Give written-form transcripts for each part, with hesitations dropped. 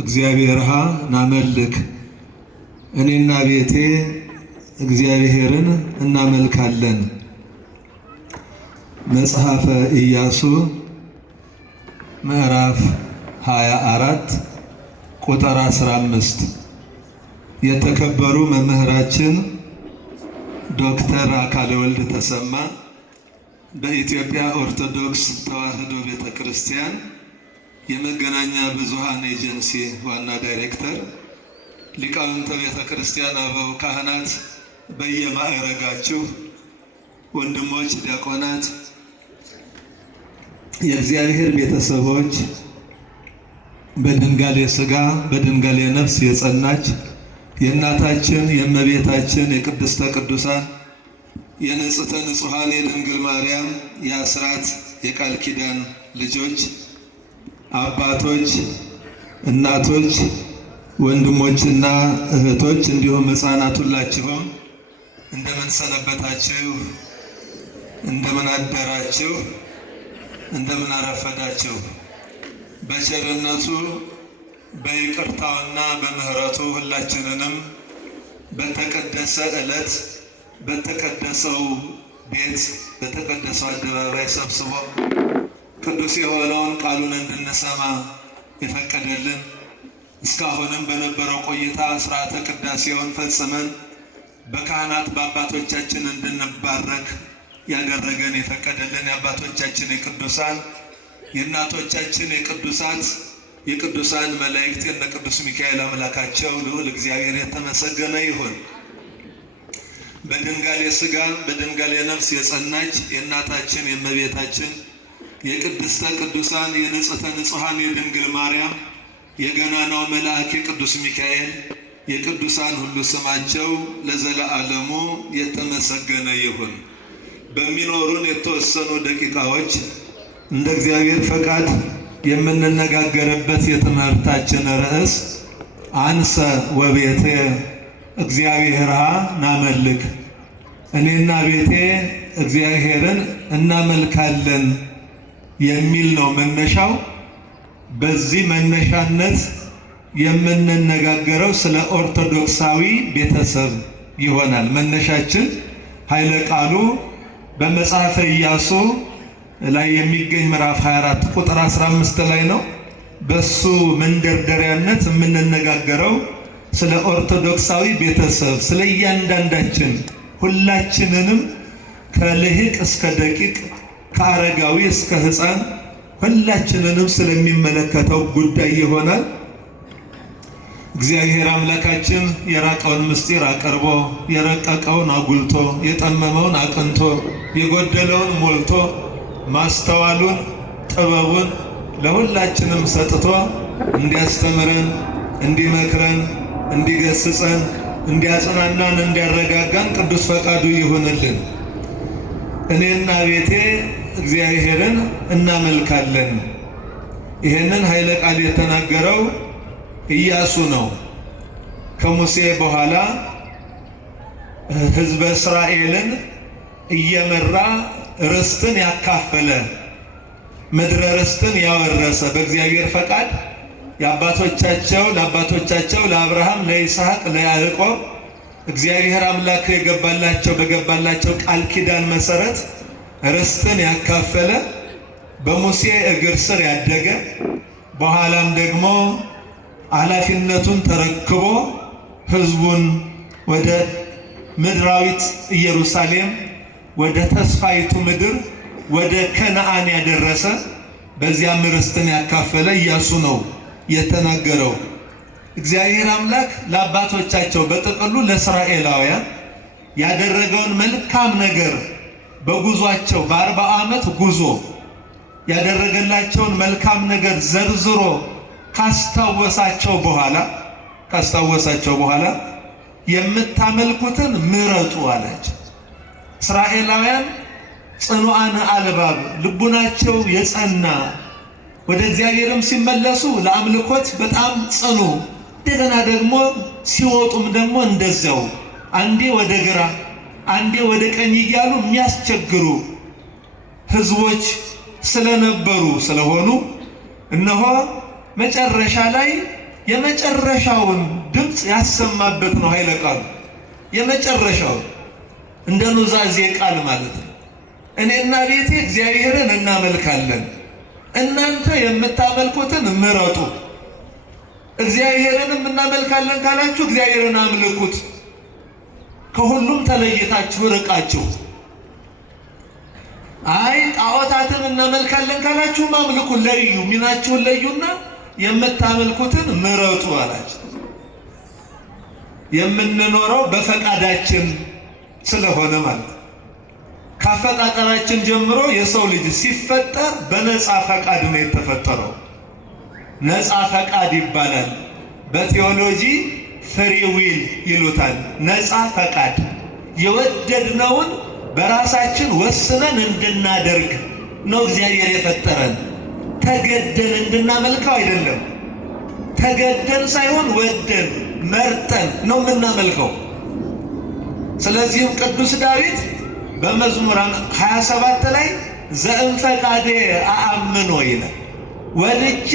እግዚአብሔርሃ ናመልክ እኔና ቤቴ እግዚአብሔርን እናመልካለን። መጽሐፈ ኢያሱ ምዕራፍ 24 ቁጥር 15። የተከበሩ መምህራችን ዶክተር አካለ ወልድ ተሰማ በኢትዮጵያ ኦርቶዶክስ ተዋሕዶ ቤተክርስቲያን የመገናኛ ብዙሃን ኤጀንሲ ዋና ዳይሬክተር፣ ሊቃውንተ ቤተክርስቲያን አበው ካህናት በየማዕረጋችሁ፣ ወንድሞች ዲያቆናት፣ የእግዚአብሔር ቤተሰቦች፣ በድንጋሌ ሥጋ በድንጋሌ ነፍስ የጸናች የእናታችን የእመቤታችን የቅድስተ ቅዱሳን የንጽሕተ ንጹሐን የድንግል ማርያም የአስራት የቃል ኪዳን ልጆች፣ አባቶች፣ እናቶች፣ ወንድሞችና እህቶች እንዲሁም ሕፃናት ሁላችሁም እንደምን ሰነበታችሁ? እንደምን አደራችሁ? እንደምን አረፈዳችሁ? በቸርነቱ በይቅርታውና በምህረቱ ሁላችንንም በተቀደሰ ዕለት በተቀደሰው ቤት በተቀደሰው አደባባይ ሰብስቦ ቅዱስ የሆነውን ቃሉን እንድንሰማ የፈቀደልን፣ እስካሁንም በነበረው ቆይታ ሥርዓተ ቅዳሴውን ፈጽመን በካህናት በአባቶቻችን እንድንባረክ ያደረገን የፈቀደልን የአባቶቻችን የቅዱሳን የእናቶቻችን የቅዱሳት የቅዱሳን መላእክት የነ ቅዱስ ሚካኤል አምላካቸው ልዑል እግዚአብሔር የተመሰገነ ይሁን። በድንጋሌ ሥጋ በድንጋሌ ነፍስ የጸናች የእናታችን የእመቤታችን የቅድስተ ቅዱሳን የንጽሕተ ንጹሐን የድንግል ማርያም የገናናው መልአክ የቅዱስ ሚካኤል የቅዱሳን ሁሉ ስማቸው ለዘለዓለሙ የተመሰገነ ይሁን። በሚኖሩን የተወሰኑ ደቂቃዎች እንደ እግዚአብሔር ፈቃድ የምንነጋገርበት የትምህርታችን ርዕስ አንሰ ወቤቴ እግዚአብሔርሃ ናመልክ፣ እኔና ቤቴ እግዚአብሔርን እናመልካለን የሚል ነው መነሻው። በዚህ መነሻነት የምንነጋገረው ስለ ኦርቶዶክሳዊ ቤተሰብ ይሆናል። መነሻችን ኃይለ ቃሉ በመጽሐፈ ኢያሱ ላይ የሚገኝ ምዕራፍ 24 ቁጥር 15 ላይ ነው። በሱ መንደርደሪያነት የምንነጋገረው ስለ ኦርቶዶክሳዊ ቤተሰብ፣ ስለ እያንዳንዳችን ሁላችንንም ከልሂቅ እስከ ደቂቅ ከአረጋዊ እስከ ሕፃን ሁላችንንም ስለሚመለከተው ጉዳይ ይሆናል። እግዚአብሔር አምላካችን የራቀውን ምስጢር አቀርቦ የረቀቀውን አጉልቶ የጠመመውን አቅንቶ የጎደለውን ሞልቶ ማስተዋሉን ጥበቡን ለሁላችንም ሰጥቶ እንዲያስተምረን፣ እንዲመክረን፣ እንዲገስጸን፣ እንዲያጽናናን፣ እንዲያረጋጋን ቅዱስ ፈቃዱ ይሁንልን። እኔና ቤቴ እግዚአብሔርን እናመልካለን። ይህንን ኃይለ ቃል የተናገረው ኢያሱ ነው። ከሙሴ በኋላ ሕዝበ እስራኤልን እየመራ ርስትን ያካፈለ ምድረ ርስትን ያወረሰ በእግዚአብሔር ፈቃድ ለአባቶቻቸው ለአብርሃም፣ ለይስሐቅ፣ ለያዕቆብ እግዚአብሔር አምላክ በገባላቸው ቃል ኪዳን መሰረት ርስትን ያካፈለ በሙሴ እግር ስር ያደገ በኋላም ደግሞ ኃላፊነቱን ተረክቦ ሕዝቡን ወደ ምድራዊት ኢየሩሳሌም ወደ ተስፋይቱ ምድር ወደ ከነዓን ያደረሰ በዚያም ርስትን ያካፈለ ኢያሱ ነው የተናገረው። እግዚአብሔር አምላክ ለአባቶቻቸው በጥቅሉ ለእስራኤላውያን ያደረገውን መልካም ነገር በጉዟቸው በ40 ዓመት ጉዞ ያደረገላቸውን መልካም ነገር ዘርዝሮ ካስታወሳቸው በኋላ የምታመልኩትን ምረጡ አላቸው። እስራኤላውያን ጽኑዓነ አልባብ ልቡናቸው የጸና ወደ እግዚአብሔርም ሲመለሱ ለአምልኮት በጣም ጽኑ፣ እንደገና ደግሞ ሲወጡም ደግሞ እንደዚያው አንዴ ወደ ግራ አንዴ ወደ ቀኝ እያሉ የሚያስቸግሩ ሕዝቦች ስለሆኑ እነሆ መጨረሻ ላይ የመጨረሻውን ድምፅ ያሰማበት ነው ኃይለ ቃሉ። የመጨረሻው እንደ ኑዛዜ ቃል ማለት ነው። እኔና ቤቴ እግዚአብሔርን እናመልካለን፣ እናንተ የምታመልኩትን ምረጡ። እግዚአብሔርን እናመልካለን ካላችሁ እግዚአብሔርን አምልኩት፣ ከሁሉም ተለይታችሁ ርቃችሁ። አይ ጣዖታትን እናመልካለን ካላችሁ አምልኩ፣ ለዩ፣ ሚናችሁን ለዩና የምታመልኩትን ምረጡ አላችሁ። የምንኖረው በፈቃዳችን ስለሆነ ማለት ነው። ካፈጣጠራችን ጀምሮ የሰው ልጅ ሲፈጠር በነፃ ፈቃድ ነው የተፈጠረው። ነፃ ፈቃድ ይባላል። በቴዎሎጂ ፍሪ ዊል ይሉታል። ነፃ ፈቃድ የወደድነውን በራሳችን ወስነን እንድናደርግ ነው እግዚአብሔር የፈጠረን። ተገደን እንድናመልከው አይደለም። ተገደን ሳይሆን ወደን መርጠን ነው የምናመልከው። ስለዚህም ቅዱስ ዳዊት በመዝሙር 27 ላይ ዘእንፈቃዴ አአምኖ ይላል። ወድጄ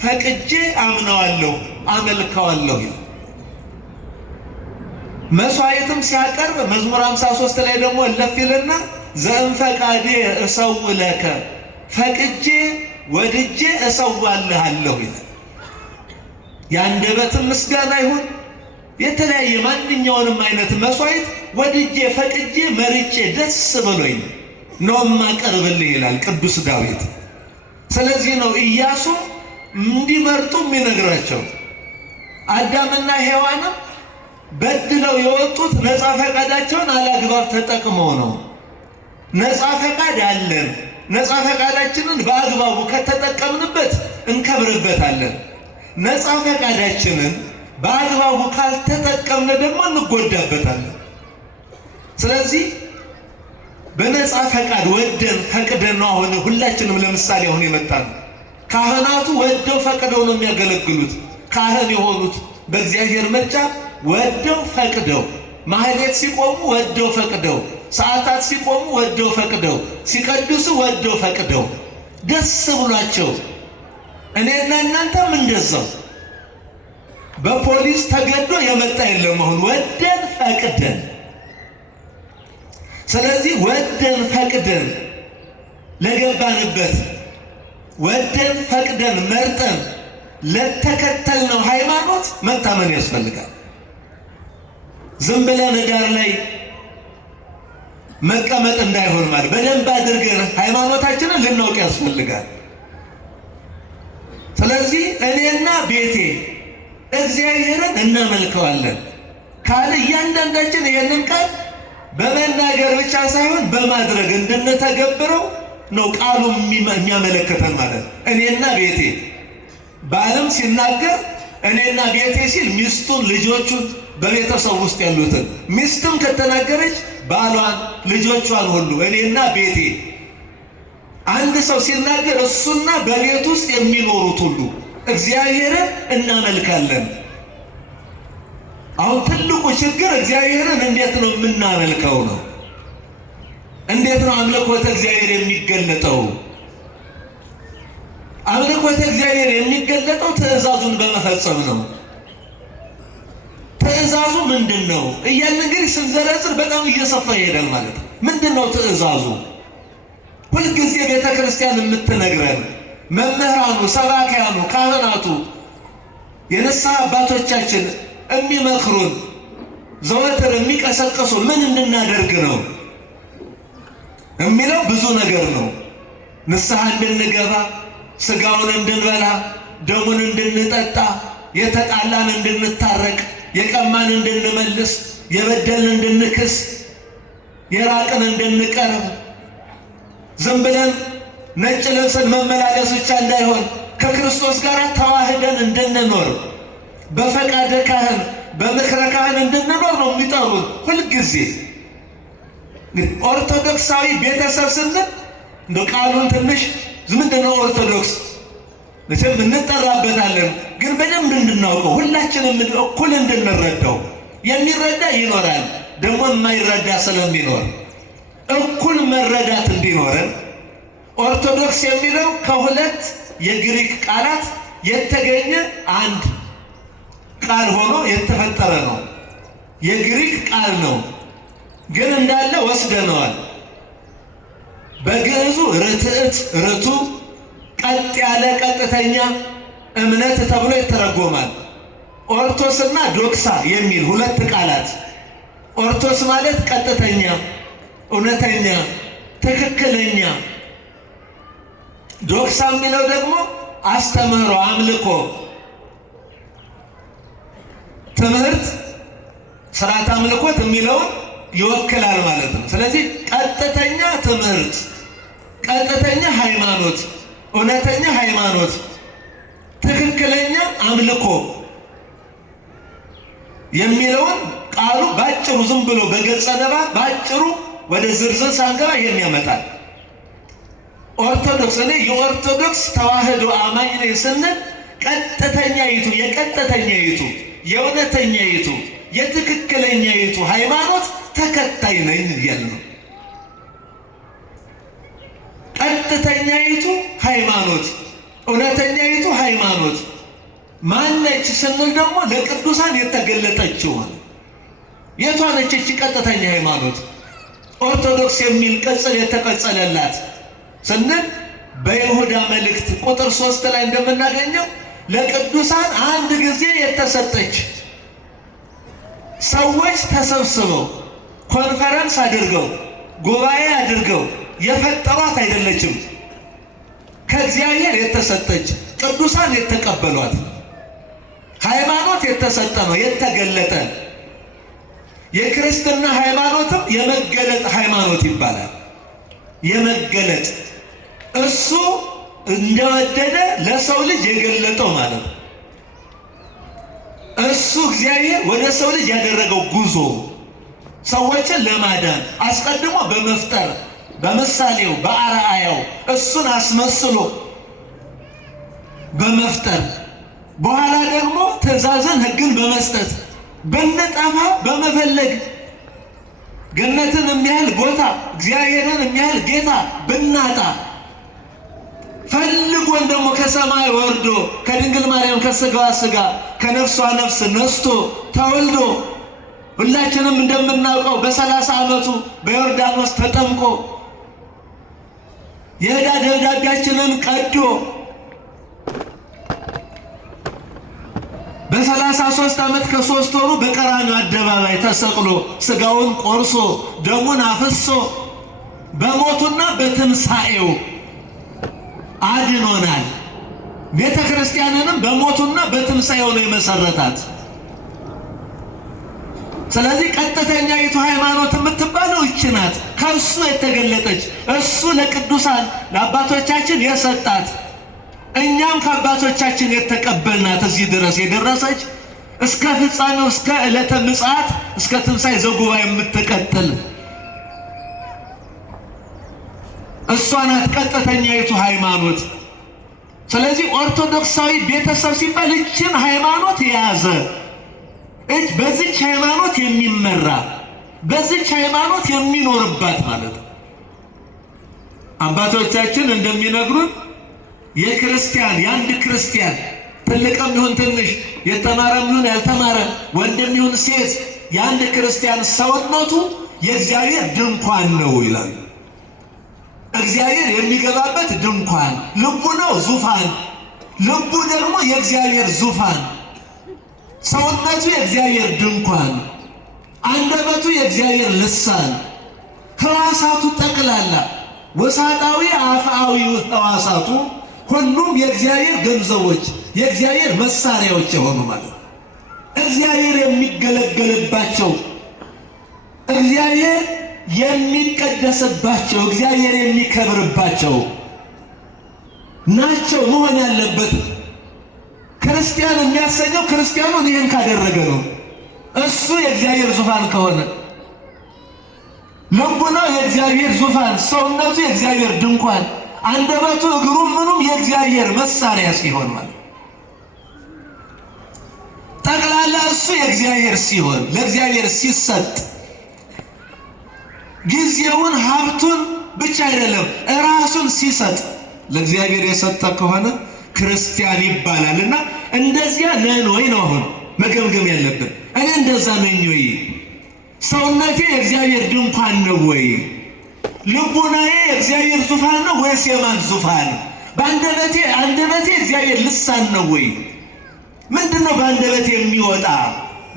ፈቅጄ አምነዋለሁ አመልከዋለሁ ይላል። መስዋዕትም ሲያቀርብ መዝሙር 53 ላይ ደግሞ እለፍ ይልና ዘእንፈቃዴ እሰውለከ ፈቅጄ ወድጄ እሰዋልሃለሁ ይላል። የአንደበትም ምስጋና ይሁን የተለያየ ማንኛውንም አይነት መስዋዕት ወድጄ ፈቅጄ መርጬ ደስ ብሎኝ ነው የማቀርብልህ ይላል ቅዱስ ዳዊት። ስለዚህ ነው ኢያሱ እንዲመርጡ የሚነግራቸው። አዳምና ሔዋንም በድለው የወጡት ነፃ ፈቃዳቸውን አላግባብ ተጠቅመው ነው። ነፃ ፈቃድ አለን። ነፃ ፈቃዳችንን በአግባቡ ከተጠቀምንበት እንከብርበታለን። ነፃ ፈቃዳችንን በአግባቡ ካልተጠቀምን ደግሞ እንጎዳበታለን። ስለዚህ በነፃ ፈቃድ ወደን ፈቅደን ነው አሁን ሁላችንም ለምሳሌ አሁን የመጣን። ካህናቱ ወደው ፈቅደው ነው የሚያገለግሉት። ካህን የሆኑት በእግዚአብሔር ምርጫ ወደው ፈቅደው፣ ማህሌት ሲቆሙ ወደው ፈቅደው፣ ሰዓታት ሲቆሙ ወደው ፈቅደው፣ ሲቀድሱ ወደው ፈቅደው ደስ ብሏቸው። እኔና እናንተም እንደዛው በፖሊስ ተገዶ የመጣ የለም። አሁን ወደን ፈቅደን። ስለዚህ ወደን ፈቅደን ለገባንበት ወደን ፈቅደን መርጠን ለተከተልነው ሃይማኖት መታመን ያስፈልጋል። ዝም ብለን ዳር ላይ መቀመጥ እንዳይሆን ማለት በደንብ አድርገን ሃይማኖታችንን ልናውቅ ያስፈልጋል። ስለዚህ እኔና ቤቴ እግዚአብሔርን እናመልከዋለን ካለ እያንዳንዳችን ይህንን ቃል በመናገር ብቻ ሳይሆን በማድረግ እንድንተገብረው ነው ቃሉ የሚያመለክተን ማለት ነው። እኔና ቤቴ ባልም ሲናገር እኔና ቤቴ ሲል ሚስቱን፣ ልጆቹን፣ በቤተሰብ ውስጥ ያሉትን፣ ሚስትም ከተናገረች ባሏን፣ ልጆቿን ሁሉ እኔና ቤቴ። አንድ ሰው ሲናገር እሱና በቤት ውስጥ የሚኖሩት ሁሉ እግዚአብሔርን እናመልካለን። አሁን ትልቁ ችግር እግዚአብሔርን እንዴት ነው የምናመልከው ነው። እንዴት ነው አምልኮተ እግዚአብሔር የሚገለጠው? አምልኮተ እግዚአብሔር የሚገለጠው ትእዛዙን በመፈጸም ነው። ትእዛዙ ምንድን ነው እያልን እንግዲህ ስንዘረዝር በጣም እየሰፋ ይሄዳል ማለት ነው። ምንድን ነው ትእዛዙ? ሁልጊዜ ቤተ ክርስቲያን የምትነግረን መምህራኑ፣ ሰባኪያኑ፣ ካህናቱ፣ የንስሐ አባቶቻችን የሚመክሩን ዘወትር የሚቀሰቅሱ ምን እንድናደርግ ነው የሚለው ብዙ ነገር ነው። ንስሐ እንድንገባ፣ ስጋውን እንድንበላ፣ ደሙን እንድንጠጣ፣ የተጣላን እንድንታረቅ፣ የቀማን እንድንመልስ፣ የበደልን እንድንክስ፣ የራቅን እንድንቀርብ፣ ዝም ብለን ነጭ ለብሰን መመላለስ ብቻ እንዳይሆን ከክርስቶስ ጋር ተዋህደን እንድንኖር በፈቃደ ካህን በምክረ ካህን እንድንኖር ነው የሚጠሩን ሁልጊዜ። ኦርቶዶክሳዊ ቤተሰብ ስንል እንደ ቃሉን ትንሽ ምንድን ነው ኦርቶዶክስ መቼም እንጠራበታለን፣ ግን በደንብ እንድናውቀው ሁላችንም እኩል እንድንረዳው። የሚረዳ ይኖራል፣ ደግሞ የማይረዳ ስለሚኖር እኩል መረዳት እንዲኖረን ኦርቶዶክስ የሚለው ከሁለት የግሪክ ቃላት የተገኘ አንድ ቃል ሆኖ የተፈጠረ ነው። የግሪክ ቃል ነው፣ ግን እንዳለ ወስደነዋል። በግዕዙ ርትዕት፣ ርቱ፣ ቀጥ ያለ፣ ቀጥተኛ፣ እምነት ተብሎ ይተረጎማል። ኦርቶስና ዶክሳ የሚል ሁለት ቃላት። ኦርቶስ ማለት ቀጥተኛ፣ እውነተኛ፣ ትክክለኛ። ዶክሳ የሚለው ደግሞ አስተምህሮ፣ አምልኮ፣ ትምህርት፣ ስርዓት አምልኮት የሚለውን ይወክላል ማለት ነው። ስለዚህ ቀጥተኛ ትምህርት፣ ቀጥተኛ ሃይማኖት፣ እውነተኛ ሃይማኖት፣ ትክክለኛ አምልኮ የሚለውን ቃሉ ባጭሩ ዝም ብሎ በገጸ ንባብ ባጭሩ ወደ ዝርዝር ሳንገባ ይሄን ያመጣል። ኦርቶዶክስ እኔ የኦርቶዶክስ ተዋህዶ አማኝ ነኝ ስንል ቀጥተኛይቱ፣ የቀጥተኛይቱ፣ የእውነተኛይቱ፣ የትክክለኛይቱ ሃይማኖት ተከታይ ነኝ እያልን ነው። ቀጥተኛይቱ ሃይማኖት፣ እውነተኛይቱ ሃይማኖት ማነች ስንል ደግሞ ለቅዱሳን የተገለጠችው የቷ ነች? እቺ ቀጥተኛ ሃይማኖት ኦርቶዶክስ የሚል ቅጽል የተቀጸለላት ስንል በይሁዳ መልእክት ቁጥር 3 ላይ እንደምናገኘው ለቅዱሳን አንድ ጊዜ የተሰጠች ሰዎች ተሰብስበው ኮንፈረንስ አድርገው ጉባኤ አድርገው የፈጠሯት አይደለችም። ከእግዚአብሔር የተሰጠች ቅዱሳን የተቀበሏት ሃይማኖት የተሰጠ ነው፣ የተገለጠ። የክርስትና ሃይማኖትም የመገለጥ ሃይማኖት ይባላል። የመገለጥ እሱ እንደወደደ ለሰው ልጅ የገለጠው ማለት ነው። እሱ እግዚአብሔር ወደ ሰው ልጅ ያደረገው ጉዞ ሰዎችን ለማዳን አስቀድሞ በመፍጠር በምሳሌው በአርአያው እሱን አስመስሎ በመፍጠር በኋላ ደግሞ ትእዛዝን ሕግን በመስጠት ብንጠፋ በመፈለግ ገነትን የሚያህል ቦታ እግዚአብሔርን የሚያህል ጌታ ብናጣ ፈልጎን ደግሞ ከሰማይ ወርዶ ከድንግል ማርያም ከስጋዋ ስጋ ከነፍሷ ነፍስ ነስቶ ተወልዶ ሁላችንም እንደምናውቀው በ30 ዓመቱ በዮርዳኖስ ተጠምቆ የዕዳ ደብዳቤያችንን ቀዶ በ33 ዓመት ከ3 ወሩ በቀራንዮ አደባባይ ተሰቅሎ ስጋውን ቆርሶ ደሙን አፍሶ በሞቱና በትንሣኤው አድኖናል። ቤተ ክርስቲያንንም በሞቱና በትንሣኤው ነው የመሰረታት። ስለዚህ ቀጥተኛይቱ ሃይማኖት የምትባለው ይህች ናት፣ ከእርሱ የተገለጠች፣ እሱ ለቅዱሳን ለአባቶቻችን የሰጣት፣ እኛም ከአባቶቻችን የተቀበልናት፣ እዚህ ድረስ የደረሰች እስከ ፍጻሜው እስከ ዕለተ ምጽአት እስከ ትንሣኤ ዘጉባኤ የምትቀጥል እሷ ናት ቀጥተኛይቱ ሃይማኖት። ስለዚህ ኦርቶዶክሳዊ ቤተሰብ ሲባል ይህችን ሃይማኖት የያዘ በዚች ሃይማኖት የሚመራ በዚች ሃይማኖት የሚኖርባት ማለት ነው። አባቶቻችን እንደሚነግሩን የክርስቲያን የአንድ ክርስቲያን ትልቅም ይሁን ትንሽ የተማረም ይሁን ያልተማረ ወንድም ይሁን ሴት የአንድ ክርስቲያን ሰውነቱ የእግዚአብሔር ድንኳን ነው ይላሉ። እግዚአብሔር የሚገባበት ድንኳን፣ ልቡ ነው ዙፋን፣ ልቡ ደግሞ የእግዚአብሔር ዙፋን፣ ሰውነቱ የእግዚአብሔር ድንኳን፣ አንደበቱ የእግዚአብሔር ልሳን፣ ሕዋሳቱ ጠቅላላ ወሳጣዊ አፍአዊ ሕዋሳቱ ሁሉም የእግዚአብሔር ገንዘቦች የእግዚአብሔር መሳሪያዎች የሆኑ ማለት እግዚአብሔር የሚገለገልባቸው እግዚአብሔር የሚቀደስባቸው እግዚአብሔር የሚከብርባቸው ናቸው መሆን ያለበት። ክርስቲያን የሚያሰኘው ክርስቲያኑን ይህን ካደረገ ነው። እሱ የእግዚአብሔር ዙፋን ከሆነ ልቡናው የእግዚአብሔር ዙፋን፣ ሰውነቱ የእግዚአብሔር ድንኳን፣ አንደበቱ እግሩ ምኑም የእግዚአብሔር መሳሪያ ሲሆን ማለት ጠቅላላ እሱ የእግዚአብሔር ሲሆን ለእግዚአብሔር ሲሰጥ ጊዜውን ሀብቱን ብቻ አይደለም ራሱን ሲሰጥ ለእግዚአብሔር የሰጠ ከሆነ ክርስቲያን ይባላልና እንደዚያ ነን ወይ ነው አሁን መገምገም ያለብን። እኔ እንደዛ ነኝ ወይ? ሰውነቴ የእግዚአብሔር ድንኳን ነው ወይ? ልቡናዬ የእግዚአብሔር ዙፋን ነው ወይስ የማን ዙፋን? አንደበቴ እግዚአብሔር ልሳን ነው ወይ? ምንድነው በአንደበቴ የሚወጣ?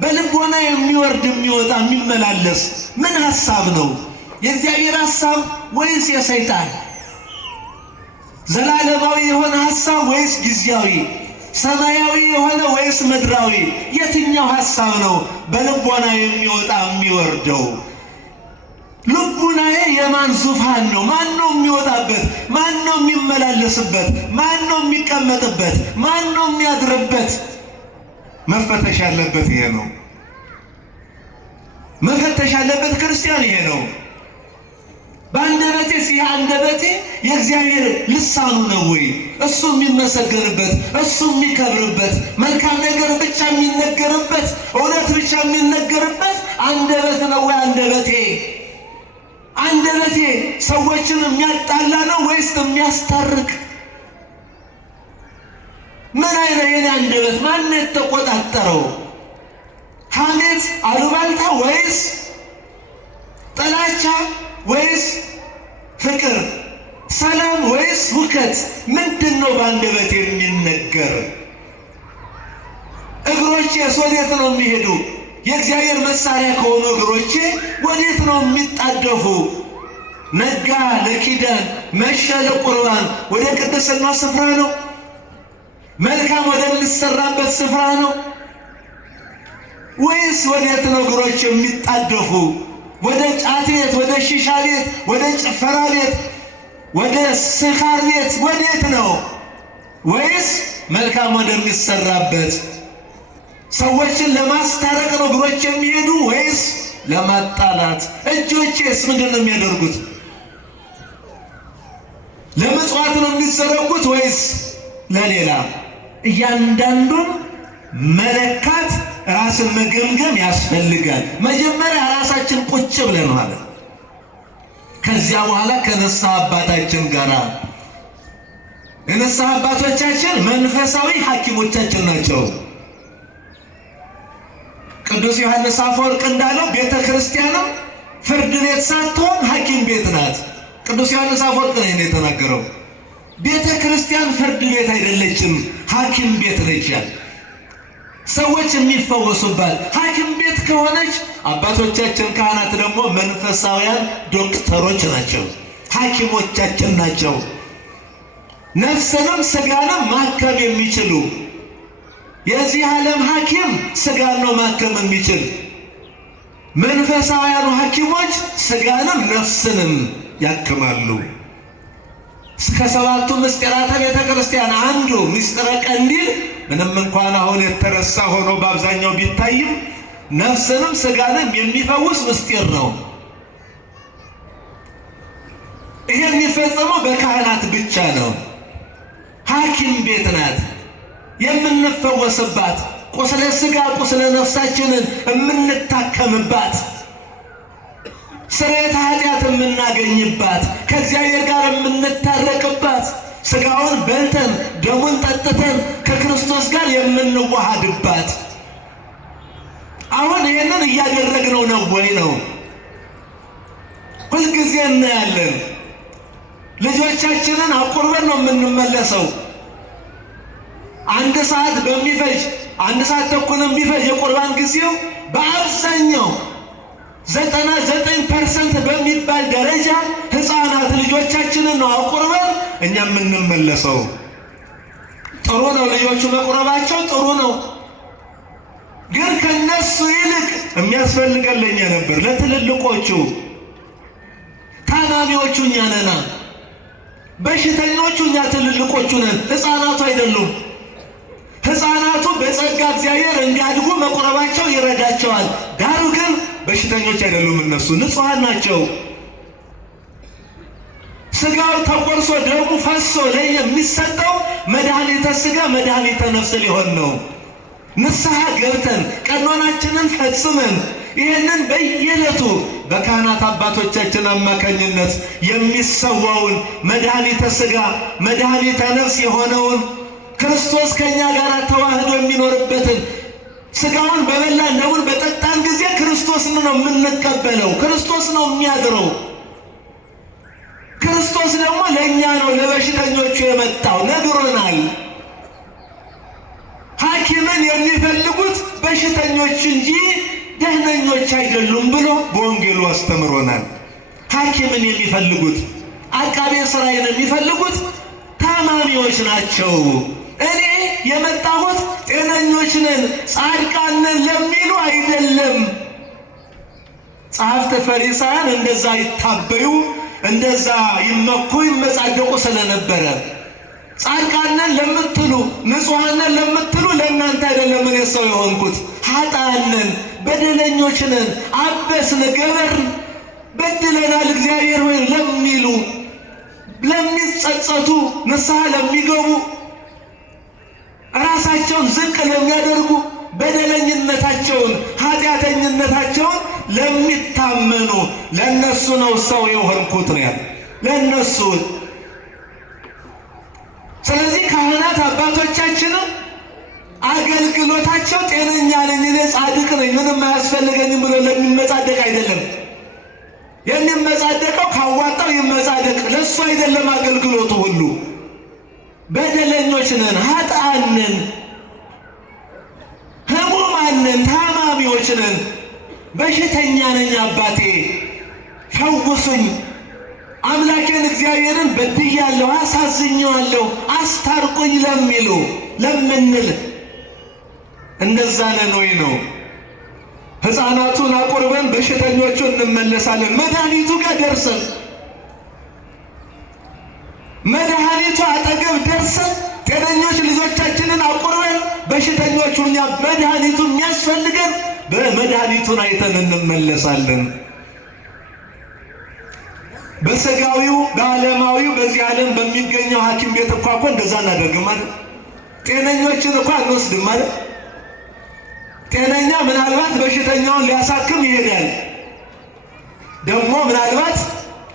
በልቦና የሚወርድ የሚወጣ የሚመላለስ ምን ሐሳብ ነው? የእግዚአብሔር ሐሳብ ወይስ የሰይጣን? ዘላለማዊ የሆነ ሐሳብ ወይስ ጊዜያዊ? ሰማያዊ የሆነ ወይስ ምድራዊ? የትኛው ሐሳብ ነው በልቦና የሚወጣ የሚወርደው? ልቡናዬ የማን ዙፋን ነው? ማን ነው የሚወጣበት? ማን ነው የሚመላለስበት? ማን ነው የሚቀመጥበት? ማን ነው የሚያድርበት? መፈተሽ ያለበት ይሄ ነው። መፈተሽ ያለበት ክርስቲያን ይሄ ነው። በአንደበቴ አንደበቴ የእግዚአብሔር ልሳኑ ነው ወይ? እሱ የሚመሰገንበት፣ እሱ የሚከብርበት፣ መልካም ነገር ብቻ የሚነገርበት፣ እውነት ብቻ የሚነገርበት አንደበት ነው ወይ? አንደበቴ ሰዎችን የሚያጣላ ነው ወይስ የሚያስታርቅ? ምን አይነት የኔ አንደበት ማን የተቆጣጠረው? ሐሜት፣ አሉባልታ ወይስ ጥላቻ ወይስ ፍቅር? ሰላም ወይስ ሁከት? ምንድነው በአንደበት የሚነገር? እግሮቼ ወዴት ነው የሚሄዱ? የእግዚአብሔር መሳሪያ ከሆኑ እግሮቼ ወዴት ነው የሚጣደፉ? ነጋ ለኪዳን፣ መሸ ለቁርባን፣ ወደ ቅድስና ስፍራ ነው? መልካም ወደሚሰራበት ስፍራ ነው ወይስ ወዴት ነው እግሮች የሚጣደፉ? ወደ ጫት ቤት፣ ወደ ሺሻ ቤት፣ ወደ ጭፈራ ቤት፣ ወደ ስካር ቤት ወዴት ነው? ወይስ መልካም ወደሚሰራበት? ሰዎችን ለማስታረቅ ነው እግሮች የሚሄዱ ወይስ ለማጣላት? እጆቼስ ምንድን ነው የሚያደርጉት? ለመጽዋት ነው የሚዘረጉት ወይስ ለሌላ? እያንዳንዱን መለካት ራስን መገምገም ያስፈልጋል። መጀመሪያ ራሳችን ቁጭ ብለን ማለት ከዚያ በኋላ ከንስሐ አባታችን ጋር የንስሐ አባቶቻችን መንፈሳዊ ሐኪሞቻችን ናቸው። ቅዱስ ዮሐንስ አፈወርቅ እንዳለው ቤተ ክርስቲያንም ፍርድ ቤት ሳትሆን ሐኪም ቤት ናት። ቅዱስ ዮሐንስ አፈወርቅ ነው የተናገረው። ቤተ ክርስቲያን ፍርድ ቤት አይደለችም፣ ሐኪም ቤት ነች። ሰዎች የሚፈወሱባት ሐኪም ቤት ከሆነች አባቶቻችን ካህናት ደግሞ መንፈሳውያን ዶክተሮች ናቸው፣ ሐኪሞቻችን ናቸው። ነፍስንም ስጋንም ማከም የሚችሉ የዚህ ዓለም ሐኪም ስጋን ነው ማከም የሚችል። መንፈሳውያኑ ሐኪሞች ስጋንም ነፍስንም ያክማሉ። ከሰባቱ ምስጢራተ ቤተ ክርስቲያን አንዱ ምስጢረ ቀንዲል ምንም እንኳን አሁን የተረሳ ሆኖ በአብዛኛው ቢታይም ነፍስንም ስጋንም የሚፈውስ ምስጢር ነው። ይሄ የሚፈጸመው በካህናት ብቻ ነው። ሐኪም ቤት ናት የምንፈወስባት፣ ቁስለ ስጋ ቁስለ ነፍሳችንን የምንታከምባት፣ ስርየተ ኃጢአት የምናገኝባት፣ ከእግዚአብሔር ጋር የምንታረቅባት፣ ስጋውን በልተን ደሙን ጠጥተን ከክርስቶስ ጋር የምንዋሃድባት። አሁን ይህንን እያደረግነው ነው ወይ ነው? ሁልጊዜ እናያለን። ልጆቻችንን አቁርበን ነው የምንመለሰው። አንድ ሰዓት ተኩል የሚፈጅ የቁርባን ጊዜው በአብዛኛው 99% በሚባል ደረጃ ሕፃናት ልጆቻችንን ነው አቁርበን እኛ የምንመለሰው። ጥሩ ነው፣ ልጆቹ መቁረባቸው ጥሩ ነው። ግን ከነሱ ይልቅ የሚያስፈልገን ለኛ ነበር፣ ለትልልቆቹ። ታማሚዎቹ እኛ ነና፣ በሽተኞቹ እኛ ትልልቆቹ ነን፣ ሕፃናቱ አይደሉም። ሕፃናቱ በጸጋ እግዚአብሔር እንዲያድጉ መቁረባቸው ይረዳቸዋል። ዳሩ ግን በሽተኞች አይደሉም፣ እነሱ ንጹሐን ናቸው። ስጋው ተቆርሶ ደሙ ፈሶ ላይ የሚሰጠው መድኃኒተ ስጋ መድኃኒተ ነፍስ ሊሆን ነው። ንስሐ ገብተን ቀኖናችንን ፈጽመን ይህንን በየዕለቱ በካህናት አባቶቻችን አማካኝነት የሚሰዋውን መድኃኒተ ስጋ መድኃኒተ ነፍስ የሆነውን ክርስቶስ ከኛ ጋር ተዋህዶ የሚኖርበትን ስጋውን በበላን ደሙን በጠጣን ጊዜ ክርስቶስን ነው የምንቀበለው። ክርስቶስ ነው የሚያድረው። ክርስቶስ ደግሞ ለእኛ ነው ለበሽተኞቹ የመጣው ነግሮናል። ሐኪምን የሚፈልጉት በሽተኞች እንጂ ደህነኞች አይደሉም ብሎ በወንጌሉ አስተምሮናል። ሐኪምን የሚፈልጉት አቃቤ ሥራይን የሚፈልጉት ታማሚዎች ናቸው። እኔ የመጣሁት ጤነኞች ነን ጻድቃን ነን ለሚሉ አይደለም። ጸሐፍተ ፈሪሳውያን እንደዛ ይታበዩ እንደዛ ይመኩ ይመጻደቁ ስለነበረ ጻድቃን ነን ለምትሉ ንጹሐን ነን ለምትሉ ለእናንተ አይደለም እኔ ሰው የሆንኩት። ኃጥአን ነን በደለኞች ነን አበስን ገበርን በድለናል እግዚአብሔር ሆይ ለሚሉ ለሚጸጸቱ ንስሐ ለሚገቡ ራሳቸውን ዝቅ ለሚያደርጉ በደለኝነታቸውን ኃጢአተኝነታቸውን ለሚታመኑ ለነሱ ነው ሰው የሆንኩት ነው ያለ ለነሱ። ስለዚህ ካህናት አባቶቻችንም አገልግሎታቸው ጤነኛ ነኝ እኔ ጻድቅ ነኝ ምንም አያስፈልገኝም ብሎ ለሚመጻደቅ አይደለም። የሚመጻደቀው ካዋጣው ይመጻደቅ ለሱ አይደለም አገልግሎቱ ሁሉ። በደለኞች ነን ኃጥአን ነን ሕሙማን ነን ታማሚዎች ነን። በሽተኛ ነኝ አባቴ ፈውሱኝ፣ አምላኬን እግዚአብሔርን በድያለሁ አሳዝኜዋለሁ አስታርቁኝ ለሚሉ ለምንል እንደዛ ነን ወይ ነው? ሕፃናቱን አቁርበን በሽተኞቹን እንመለሳለን። መድኃኒቱ ጋር ደርሰን መድኃኒቱ አጠገብ ደርሰን ጤነኞች ልጆቻችንን አቁርበን በሽተኞቹ እኛ መድኃኒቱ የሚያስፈልገን በመድኃኒቱን አይተን እንመለሳለን። በሥጋዊው በዓለማዊው በዚህ ዓለም በሚገኘው ሐኪም ቤት እኮ እንደዛ እናደርግም ማለት ጤነኞችን እኮ አንወስድም ማለት ጤነኛ ምናልባት በሽተኛውን ሊያሳክም ይሄዳል። ደግሞ ምናልባት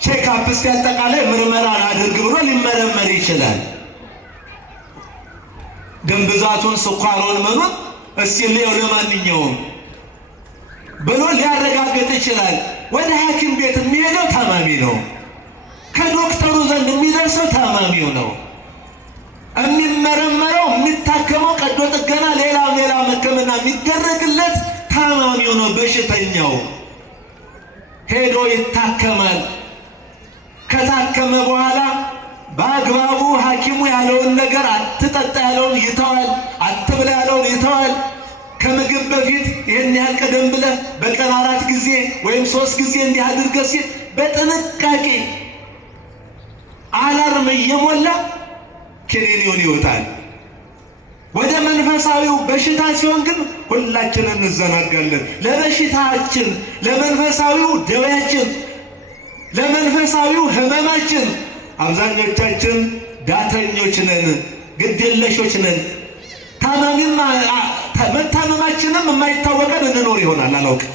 ቼክአፕ እስቲ አጠቃላይ ምርመራ አድርግ ብሎ ሊመረመር ይችላል። ደም ብዛቱን ስኳሩን ምኑን እስቲ ልየው ለማንኛውም ብሎ ሊያረጋግጥ ይችላል። ወደ ሐኪም ቤት የሚሄደው ታማሚ ነው። ከዶክተሩ ዘንድ የሚደርሰው ታማሚው ነው። የሚመረመረው የሚታከመው ቀዶ ጥገና ሌላ ሕክምና የሚደረግለት ታማሚው ነው። በሽተኛው ሄዶ ይታከማል። ከታከመ በኋላ በአግባቡ ሐኪሙ ያለውን ነገር አትጠጣ ያለውን ይተዋል፣ አትብላ ያለውን ይተዋል። ከምግብ በፊት ይህን ያህል ቀደም ብለህ በቀን 4 ጊዜ ወይም 3 ጊዜ እንዲህ አድርገህ ሲል በጥንቃቄ አላርም እየሞላ ኪኒኒውን ይወጣል። ወደ መንፈሳዊው በሽታ ሲሆን ግን ሁላችንን እንዘናጋለን። ለበሽታችን ለመንፈሳዊው ደዌያችን ለመንፈሳዊው ሕመማችን አብዛኞቻችን ዳተኞች ነን፣ ግዴለሾች ነን። መታመማችንም የማይታወቀን እንኖር ይሆናል አላውቅም።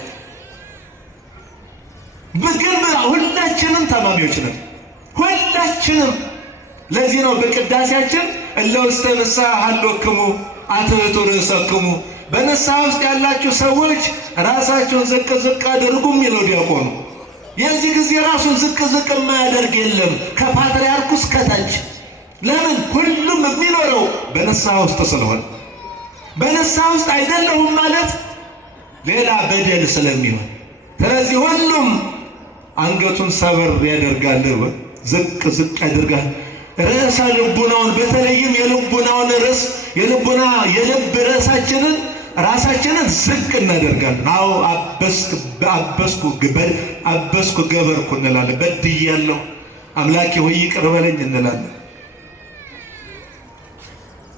ግን ሁላችንም ታማሚዎች ነን ሁላችንም። ለዚህ ነው በቅዳሴያችን እለ ውስተ ንስሐ ሀሎክሙ አትሕቱ ርእሰክሙ፣ በንስሐ ውስጥ ያላችሁ ሰዎች ራሳችሁን ዝቅ ዝቅ አድርጉ የሚለው ዲያቆኑ። የዚህ ጊዜ ራሱን ዝቅ ዝቅ የማያደርግ የለም ከፓትርያርኩ እስከ ታች። ለምን? ሁሉም የሚኖረው በንስሐ ውስጥ ስለሆነ። በንስሐ ውስጥ አይደለሁም ማለት ሌላ በደል ስለሚሆን፣ ስለዚህ ሁሉም አንገቱን ሰበር ያደርጋል፣ ዝቅ ዝቅ ያደርጋል። ርዕሰ ልቡናውን በተለይም የልቡናውን ርዕስ የልብ ርዕሳችንን ራሳችንን ዝቅ እናደርጋለን። አዎ አበስኩ ገበርኩ እንላለን። በድያለሁ አምላኬ ሆይ ይቅር በለኝ እንላለን።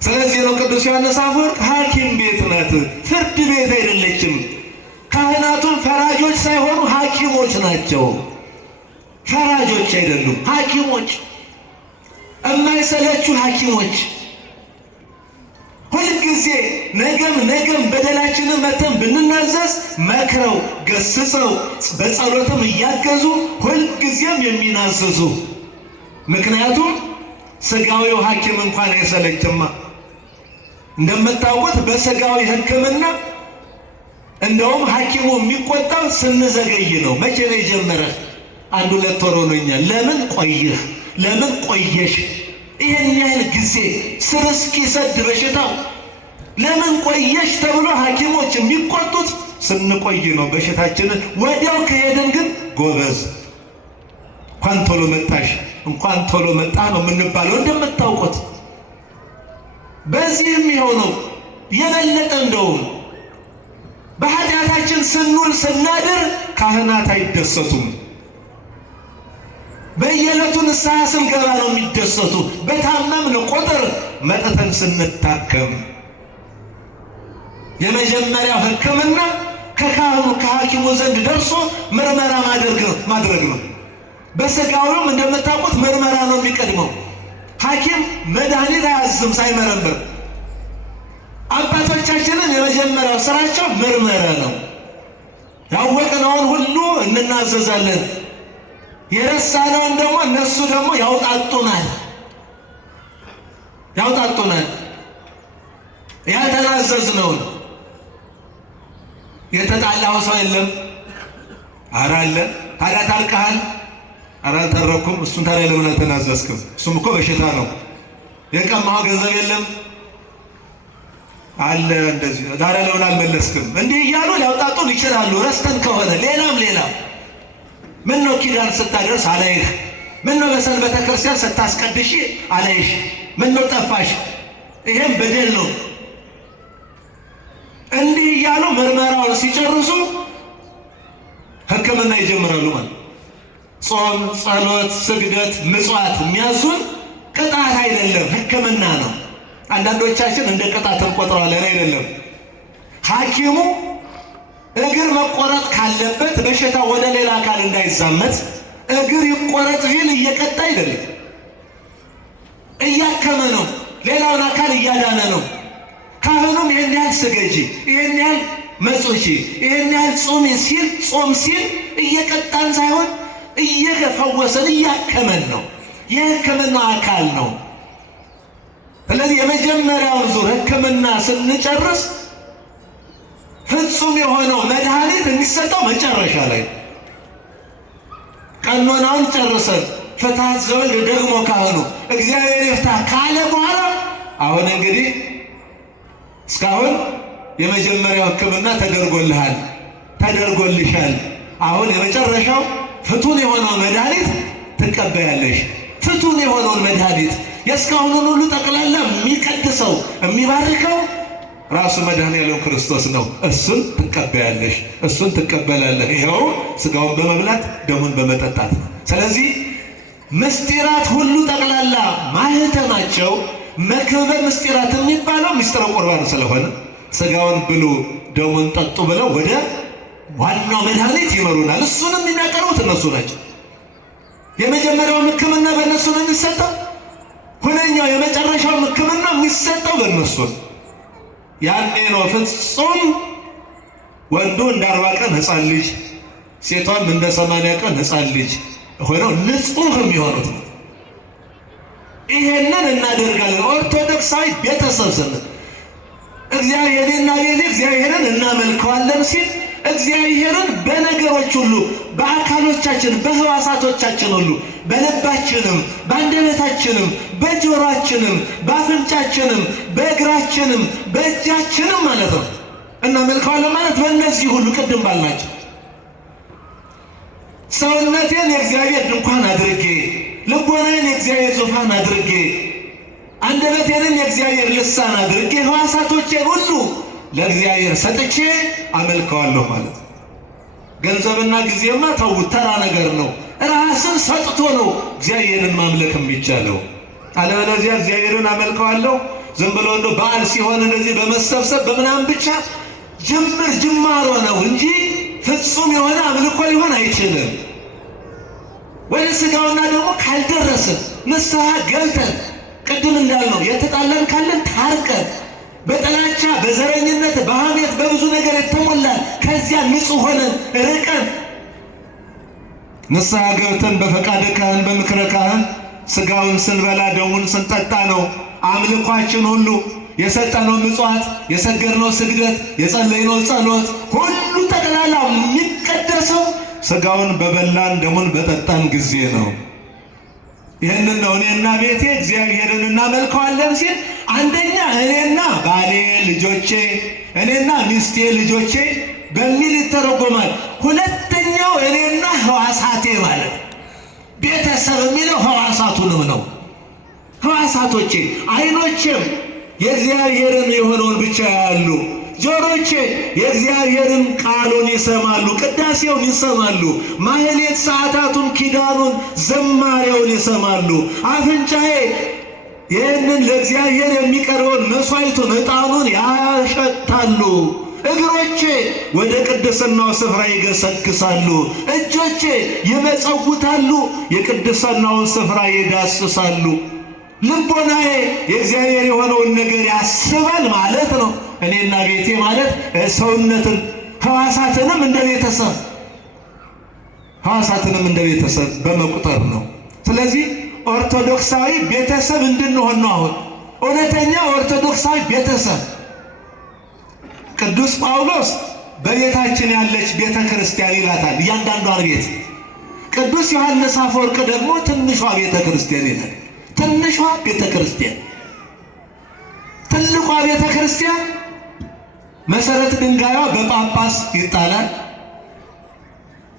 ስለዚህ ነው ቅዱስ ዮሐንስ አፈወርቅ ሐኪም ቤት ናት፣ ፍርድ ቤት አይደለችም። ካህናቱን ፈራጆች ሳይሆኑ ሐኪሞች ናቸው። ፈራጆች አይደሉም፣ ሐኪሞች፣ የማይሰለቹ ሐኪሞች። ሁልጊዜ ነገም በደላችንን መተን ብንናዘዝ መክረው ገስጸው በጸሎትም እያገዙ ሁልጊዜም የሚናዘዙ። ምክንያቱም ሥጋዊው ሐኪም እንኳን አይሰለችማ። እንደምታውቁት በሥጋዊ ሕክምና እንደውም ሐኪሙ የሚቆጣው ስንዘገይ ነው። መቼ ነው የጀመረህ? 1-2 ወር ሆኖኛል። ለምን ቆየህ? ለምን ቆየሽ? ይሄን ያህል ጊዜ ስር እስኪሰድ በሽታው ለምን ቆየሽ ተብሎ ሐኪሞች የሚቆጡት ስንቆይ ነው በሽታችንን። ወዲያው ከሄደን ግን ጎበዝ እንኳን ቶሎ መጣሽ እንኳን ቶሎ መጣ ነው የምንባለው እንደምታውቁት። በዚህም የሆነው የበለጠ እንደውም በኃጢአታችን ስንውል ስናድር ካህናት አይደሰቱም። በየዕለቱ ንስሐ ስንገባ ነው የሚደሰቱ። በታመምን ቁጥር መጥተን ስንታከም የመጀመሪያው ሕክምና ከካህኑ ከሐኪሙ ዘንድ ደርሶ ምርመራ ማድረግ ነው። በሥጋውም እንደምታውቁት ምርመራ ነው የሚቀድመው። ሐኪም መድኃኒት አያዝም ሳይመረምር። አባቶቻችንን የመጀመሪያው ስራቸው ምርመራ ነው። ያወቅነውን ሁሉ እንናዘዛለን፣ የረሳነውን ደግሞ እነሱ ደግሞ ያውጣጡናል። ያልተናዘዝነውን የተጣላው ሰው የለም? ኧረ አለ። ታዲያ ታርቀሃል? ኧረ አልተረኩም። እሱን ታዲያ ለምን አልተናዘዝክም? እሱም እኮ በሽታ ነው። የቀማኸው ገንዘብ የለም? አለ። እንደዚህ ታዲያ ለምን አልመለስክም? እንዲህ እያሉ ሊያውጣጡን ይችላሉ። ረስተን ከሆነ ሌላም ምን ነው ኪዳን ስታደርስ አላይህ? ምን ነው በሰንበተ ክርስቲያን ስታስቀድሽ አላይሽ? ምን ነው ጠፋሽ? ይሄም በደል ነው። እንዲህ እያሉ ምርመራውን ሲጨርሱ ሕክምና ይጀምራሉ ማለት። ጾም፣ ጸሎት፣ ስግደት፣ ምጽዋት የሚያዙን ቅጣት አይደለም፣ ሕክምና ነው። አንዳንዶቻችን እንደ ቅጣት እንቆጥረዋለን። አይደለም። ሐኪሙ እግር መቆረጥ ካለበት በሽታ ወደ ሌላ አካል እንዳይዛመት እግር ይቆረጥ ሲል እየቀጣ አይደለም፣ እያከመ ነው። ሌላውን አካል እያዳነ ነው። ካህኑም ይህን ያህል ስገጂ፣ ይህን ያህል መጾቺ፣ ይህን ያህል ጾም ሲል እየቀጣን ሳይሆን እየፈወሰን እያከመን ነው። የሕክምና አካል ነው። ስለዚህ የመጀመሪያውን ዙር ሕክምና ስንጨርስ ፍጹም የሆነው መድኃኒት የሚሰጠው መጨረሻ ላይ ቀኖናውን ጨርሰን ፍትሐት ዘወልድ ደግሞ ካህኑ እግዚአብሔር ይፍታ ካለ በኋላ አሁን እንግዲህ እስካሁን የመጀመሪያው ሕክምና ተደርጎልሻል። አሁን የመጨረሻው ፍቱን የሆነው መድኃኒት ትቀበያለሽ። ፍቱን የሆነውን መድኃኒት የእስካሁኑን ሁሉ ጠቅላላ የሚቀድሰው የሚባርከው ራሱ መድኃኔዓለም ክርስቶስ ነው። እሱን ትቀበያለሽ፣ እሱን ትቀበላለህ። ይኸው ሥጋውን በመብላት ደሙን በመጠጣት ነው። ስለዚህ ምስጢራት ሁሉ ጠቅላላ ማህተማቸው መክበበ ምስጢራት የሚባለው ምስጢረ ቁርባን ስለሆነ ሥጋውን ብሉ ደሙን ጠጡ ብለው ወደ ዋናው መድኃኒት ይመሩናል። እሱንም የሚያቀርቡት እነሱ ናቸው። የመጀመሪያው ሕክምና በእነሱ ነው የሚሰጠው። ሁለተኛው የመጨረሻው ሕክምና የሚሰጠው በእነሱ ነው። ያኔ ነው ፍጹም ወንዱ እንደ 40 ቀን ሕፃን ልጅ፣ ሴቷም እንደ 80 ቀን ሕፃን ልጅ ሆነው ንጹህ የሚሆኑት ነው። ይሄንን እናደርጋለን። ኦርቶዶክሳዊ ቤተሰብ ስንል እግዚአብሔርና ቤቴ እግዚአብሔርን እናመልከዋለን ሲል እግዚአብሔርን በነገሮች ሁሉ በአካሎቻችን በህዋሳቶቻችን ሁሉ በልባችንም በአንደበታችንም በጆሮአችንም በአፍንጫችንም በእግራችንም በእጃችንም ማለት ነው እናመልከዋለን ማለት በእነዚህ ሁሉ ቅድም ባልናቸው ሰውነቴን የእግዚአብሔር ድንኳን አድርጌ ልቦናዬን የእግዚአብሔር ዙፋን አድርጌ አንደበቴንም የእግዚአብሔር ልሳን አድርጌ ህዋሳቶቼን ሁሉ ለእግዚአብሔር ሰጥቼ አመልከዋለሁ ማለት ነው። ገንዘብና ጊዜማ ተውት፣ ተራ ነገር ነው። ራስን ሰጥቶ ነው እግዚአብሔርን ማምለክ የሚቻለው። አለበለዚያ እግዚአብሔርን አመልከዋለሁ ዝም ብሎ እንደው በዓል ሲሆን እንደዚህ በመሰብሰብ በምናምን ብቻ ጅማሮ ነው እንጂ ፍጹም የሆነ አምልኮ ሊሆን አይችልም። ወደ ሥጋውና ደግሞ ካልደረስን ንስሐ ገብተን ቅድም እንዳልነው የተጣላን ካለን ታርቀን በጥላቻ በዘረኝነት በሐሜት በብዙ ነገር የተሞላን ከዚያ ንጹሕ ሆነን ርቀን ንስሐ ገብተን በፈቃደ ካህን በምክረ ካህን ሥጋውን ስንበላ ደሙን ስንጠጣ ነው አምልኳችን ሁሉ የሰጠነው ምጽዋት፣ የሰገድነው ስግደት፣ የጸለይነው ጸሎት ሁሉ ጠቅላላ የሚቀደሰው ሥጋውን በበላን ደሙን በጠጣን ጊዜ ነው። ይህንን ነው እኔና ቤቴ እግዚአብሔርን እናመልከዋለን ሲል አንደኛ እኔና ባሌ ልጆቼ፣ እኔና ሚስቴ ልጆቼ በሚል ይተረጎማል። ሁለተኛው እኔና ሕዋሳቴ ማለት ቤተሰብ የሚለው ሕዋሳቱንም ነው። ሕዋሳቶቼ ዓይኖቼም የእግዚአብሔርን የሆነውን ብቻ ያሉ፣ ጆሮቼ የእግዚአብሔርን ቃሉን ይሰማሉ፣ ቅዳሴውን ይሰማሉ፣ ማህሌት ሰዓታቱን፣ ኪዳኑን፣ ዘማሪያውን ይሰማሉ። አፍንጫዬ ይህንን ለእግዚአብሔር የሚቀርበውን መሥዋዕቱን ዕጣኑን ያሸታሉ። እግሮቼ ወደ ቅድስናው ስፍራ ይገሰግሳሉ። እጆቼ ይመጸውታሉ፣ የቅድስናውን ስፍራ ይዳስሳሉ። ልቦናዬ የእግዚአብሔር የሆነውን ነገር ያስባል ማለት ነው። እኔና ቤቴ ማለት ሰውነትን ሕዋሳትንም እንደ ቤተሰብ በመቁጠር ነው። ስለዚህ ኦርቶዶክሳዊ ቤተሰብ እንድንሆን ነው። አሁን እውነተኛ ኦርቶዶክሳዊ ቤተሰብ ቅዱስ ጳውሎስ በቤታችን ያለች ቤተ ክርስቲያን ይላታል፣ እያንዳንዷን ቤት። ቅዱስ ዮሐንስ አፈወርቅ ደግሞ ትንሿ ቤተ ክርስቲያን ይላል። ትንሿ ቤተ ክርስቲያን፣ ትልቋ ቤተ ክርስቲያን መሰረት ድንጋይዋ በጳጳስ ይጣላል።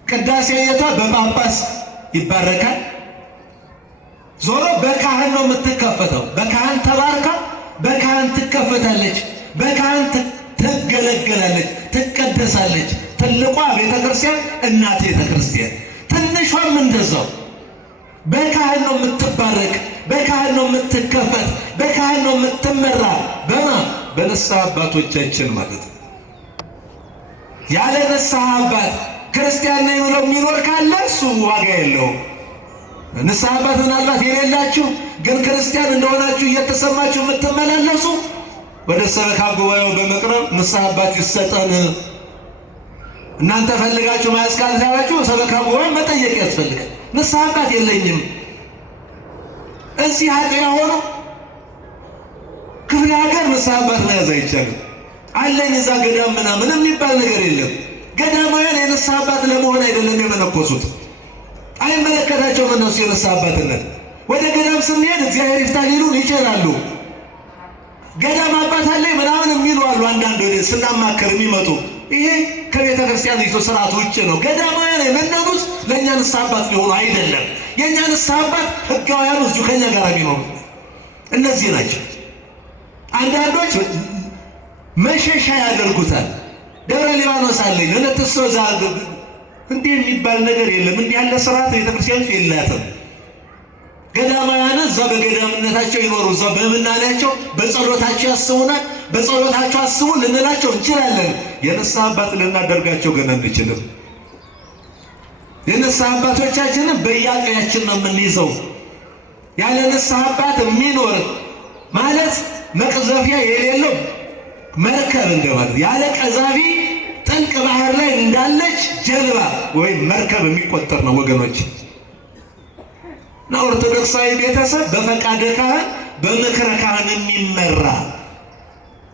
ቅዳሴ ቤቷ በጳጳስ ይባረካል። ዞሮ በካህን ነው የምትከፈተው። በካህን ተባርካ በካህን ትከፈታለች፣ በካህን ትገለገላለች፣ ትቀደሳለች። ትልቋ ቤተ ክርስቲያን እናት ቤተ ክርስቲያን፣ ትንሿም እንደዛው በካህን ነው የምትባረክ፣ በካህን ነው የምትከፈት፣ በካህን ነው የምትመራ። በንስሐ አባቶቻችን ማለት ነው። ያለ ንስሐ አባት ክርስቲያን ነኝ ብሎ የሚኖር ካለ እሱ ዋጋ የለውም። ንስሐ አባት ምናልባት የሌላችሁ ግን ክርስቲያን እንደሆናችሁ እየተሰማችሁ የምትመላለሱ ወደ ሰበካ ጉባኤው በመቅረብ ንስሐ አባት ይሰጠን፣ እናንተ ፈልጋችሁ መያዝ ካልቻላችሁ ሰበካ ጉባኤ መጠየቅ ያስፈልጋል። ንስሐ አባት የለኝም እዚህ አጥቢያ ሆኖ ክፍለ ሀገር ንስሐ አባት መያዝ አይቻልም አለኝ እዛ ገዳም ምናምን የሚባል ነገር የለም። ገዳማውያን የንስሐ አባት ለመሆን አይደለም የመነኮሱት፣ አይመለከታቸውም እነሱ የንስሐ አባትነት። ወደ ገዳም ስንሄድ እግዚአብሔር ይፍታ ሊሉን ይችላሉ። ገዳም አባት አለኝ ምናምን የሚሉ አሉ። አንዳንድ ወደ ስናማከር የሚመጡ ይሄ ከቤተ ክርስቲያኒቱ ስርዓት ውጭ ነው። ገዳማውያን የመነኑት ለእኛ ንስሐ አባት ሊሆኑ አይደለም። የእኛ ንስሐ አባት ሕጋውያኑ እዚሁ ከእኛ ጋር የሚኖሩ እነዚህ ናቸው። አንዳንዶች መሸሻ ያደርጉታል። ደብረ ሊባኖስ አለኝ ለነተሰዛ እንዲህ የሚባል ነገር የለም። እንዲህ ያለ ስርዓት ቤተክርስቲያኖች የላትም። ገዳማውያን እዛ በገዳምነታቸው ይኖሩ፣ እዛ በምናኔያቸው በጸሎታቸው ያስቡናል። በጸሎታቸው አስቡ ልንላቸው እንችላለን። የንስሐ አባት ልናደርጋቸው ግን አንችልም። የንስሐ አባቶቻችንን በየአጥቢያችን ነው የምንይዘው። ያለ ንስሐ አባት የሚኖር ማለት መቅዘፊያ የሌለው መርከብ እንደማለት፣ ያለ ቀዛፊ ጥልቅ ባህር ላይ እንዳለች ጀልባ ወይም መርከብ የሚቆጠር ነው ወገኖች። እና ኦርቶዶክሳዊ ቤተሰብ በፈቃደ ካህን በምክረ ካህን የሚመራ፣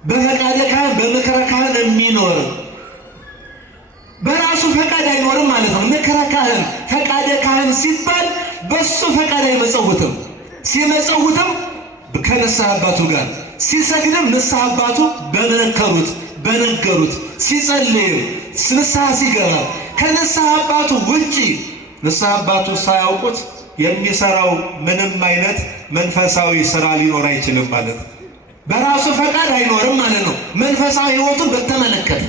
በፈቃደ ካህን በምክረ ካህን የሚኖር፣ በራሱ ፈቃድ አይኖርም ማለት ነው። ምክረ ካህን ፈቃደ ካህን ሲባል በሱ ፈቃድ አይመጸውትም። ሲመጸውትም ከንስሐ አባቱ ጋር፣ ሲሰግድም ንስሐ አባቱ በመከሩት በነገሩት፣ ሲጸልይም ንስሐ ሲገባ ከንስሐ አባቱ ውጪ ንስሐ አባቱ ሳያውቁት የሚሰራው ምንም አይነት መንፈሳዊ ስራ ሊኖር አይችልም ማለት ነው። በራሱ ፈቃድ አይኖርም ማለት ነው። መንፈሳዊ ሕይወቱን በተመለከተ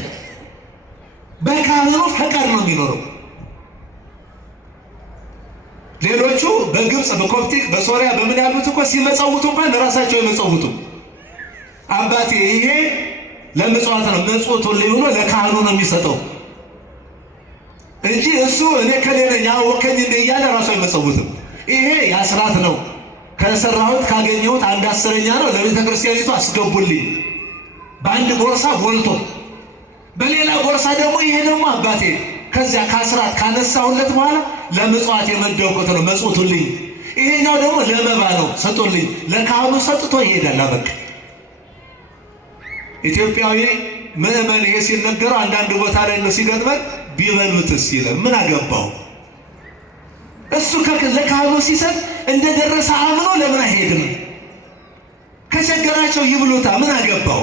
በካህኑ ፈቃድ ነው የሚኖረው። ሌሎቹ በግብፅ በኮፕቲክ በሶሪያ በምን ያሉት እኮ ሲመጸውቱ እንኳን ለራሳቸው አይመጸውቱ። አባቴ ይሄ ለምጽዋት ነው መጽውቱልኝ ብሎ ለካህኑ ነው የሚሰጠው እንጂ እሱ እኔ ከሌለኛ ወከኝ እንደ እያለ ራሱ አይመጸውትም። ይሄ የአስራት ነው፣ ከሰራሁት ካገኘሁት 1/10 ነው፣ ለቤተ ክርስቲያኒቱ አስገቡልኝ በአንድ ቦርሳ ሞልቶ፣ በሌላ ቦርሳ ደግሞ ይሄ ደግሞ አባቴ ከዚያ ከአስራት ካነሳሁለት በኋላ ለምጽዋት የመደብኩት ነው መጽውቱልኝ፣ ይሄኛው ደግሞ ለመባ ነው ሰጡልኝ፣ ለካህኑ ሰጥቶ ይሄዳል። አበቃ። ኢትዮጵያዊ ምእመን ይሄ ሲነገረው አንዳንድ ቦታ ላይ ነው ሲገጥመን ቢበሉትስ ይላል። ምን አገባው? እሱ ለካህኑ ሲሰጥ እንደደረሰ አምኖ ለምን አይሄድም? ከቸገራቸው ይብሉታ፣ ምን አገባው?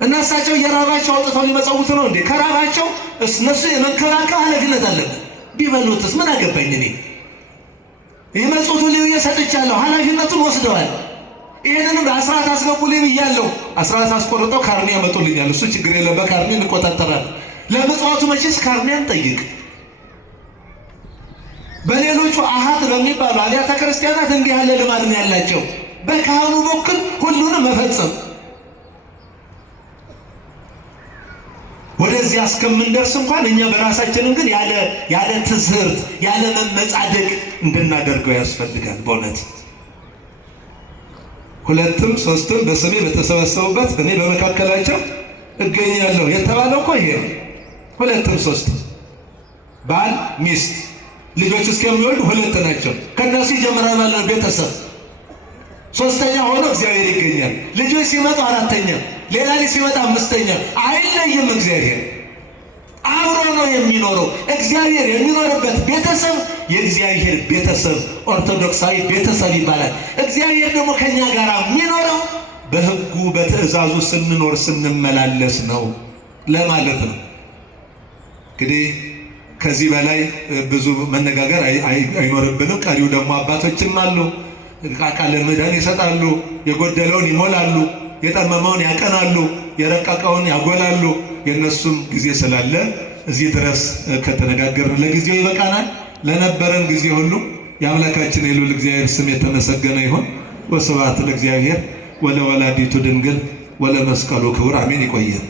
እና እሳቸው የራባቸው አውጥተው ሊመጸውቱ ነው እንዴ? ከራባቸው እነሱ የመንከባከብ ኃላፊነት አለበት። ቢበሉትስ ምን አገባኝ እኔ? ይመጹቱ ልዩ ሰጥቻለሁ፣ ኃላፊነቱን ወስደዋል። ይሄንንም አስራት አስገቡልኝ ብያለሁ። አስራት አስቆርጠው ካርኔ ያመጡልኛል። እሱ ችግር የለም፣ በካርኔ እንቆጣጠራለን። ለምጽዋቱ መቼስ ካርኔ አንጠይቅ። በሌሎቹ አሃት በሚባሉ አብያተ ክርስቲያናት እንዲህ ያለ ልማድ ነው ያላቸው፣ በካህኑ በኩል ሁሉንም መፈጸም። ወደዚያ እስከምንደርስ እንኳን እኛ በራሳችንን ግን ያለ ትዝህርት ያለ መመጻደቅ እንድናደርገው ያስፈልጋል። በእውነት ሁለትም ሶስትም በስሜ በተሰበሰቡበት እኔ በመካከላቸው እገኛለሁ የተባለው እኮ ይሄ ነው። ሁለትም ሶስትም ባል ሚስት ልጆች እስከሚወልዱ ሁለት ናቸው። ከነሱ ይጀምራል ማለት ቤተሰብ። ሶስተኛ ሆኖ እግዚአብሔር ይገኛል። ልጆች ሲመጡ አራተኛ፣ ሌላ ልጅ ሲመጣ አምስተኛ። አይለይም። እግዚአብሔር አብሮ ነው የሚኖረው። እግዚአብሔር የሚኖርበት ቤተሰብ የእግዚአብሔር ቤተሰብ ኦርቶዶክሳዊ ቤተሰብ ይባላል። እግዚአብሔር ደግሞ ከኛ ጋር የሚኖረው በሕጉ በትእዛዙ ስንኖር ስንመላለስ ነው ለማለት ነው። እንግዲህ ከዚህ በላይ ብዙ መነጋገር አይኖርብንም። ቀሪው ደግሞ አባቶችም አሉ፣ ቃለ ምዕዳን ይሰጣሉ፣ የጎደለውን ይሞላሉ፣ የጠመመውን ያቀናሉ፣ የረቀቀውን ያጎላሉ። የእነሱም ጊዜ ስላለ እዚህ ድረስ ከተነጋገርን ለጊዜው ይበቃናል። ለነበረን ጊዜ ሁሉ የአምላካችን የልዑል እግዚአብሔር ስም የተመሰገነ ይሁን። ወስብሐት ለእግዚአብሔር ወለወላዲቱ ድንግል ወለመስቀሉ ክቡር አሜን። ይቆየን።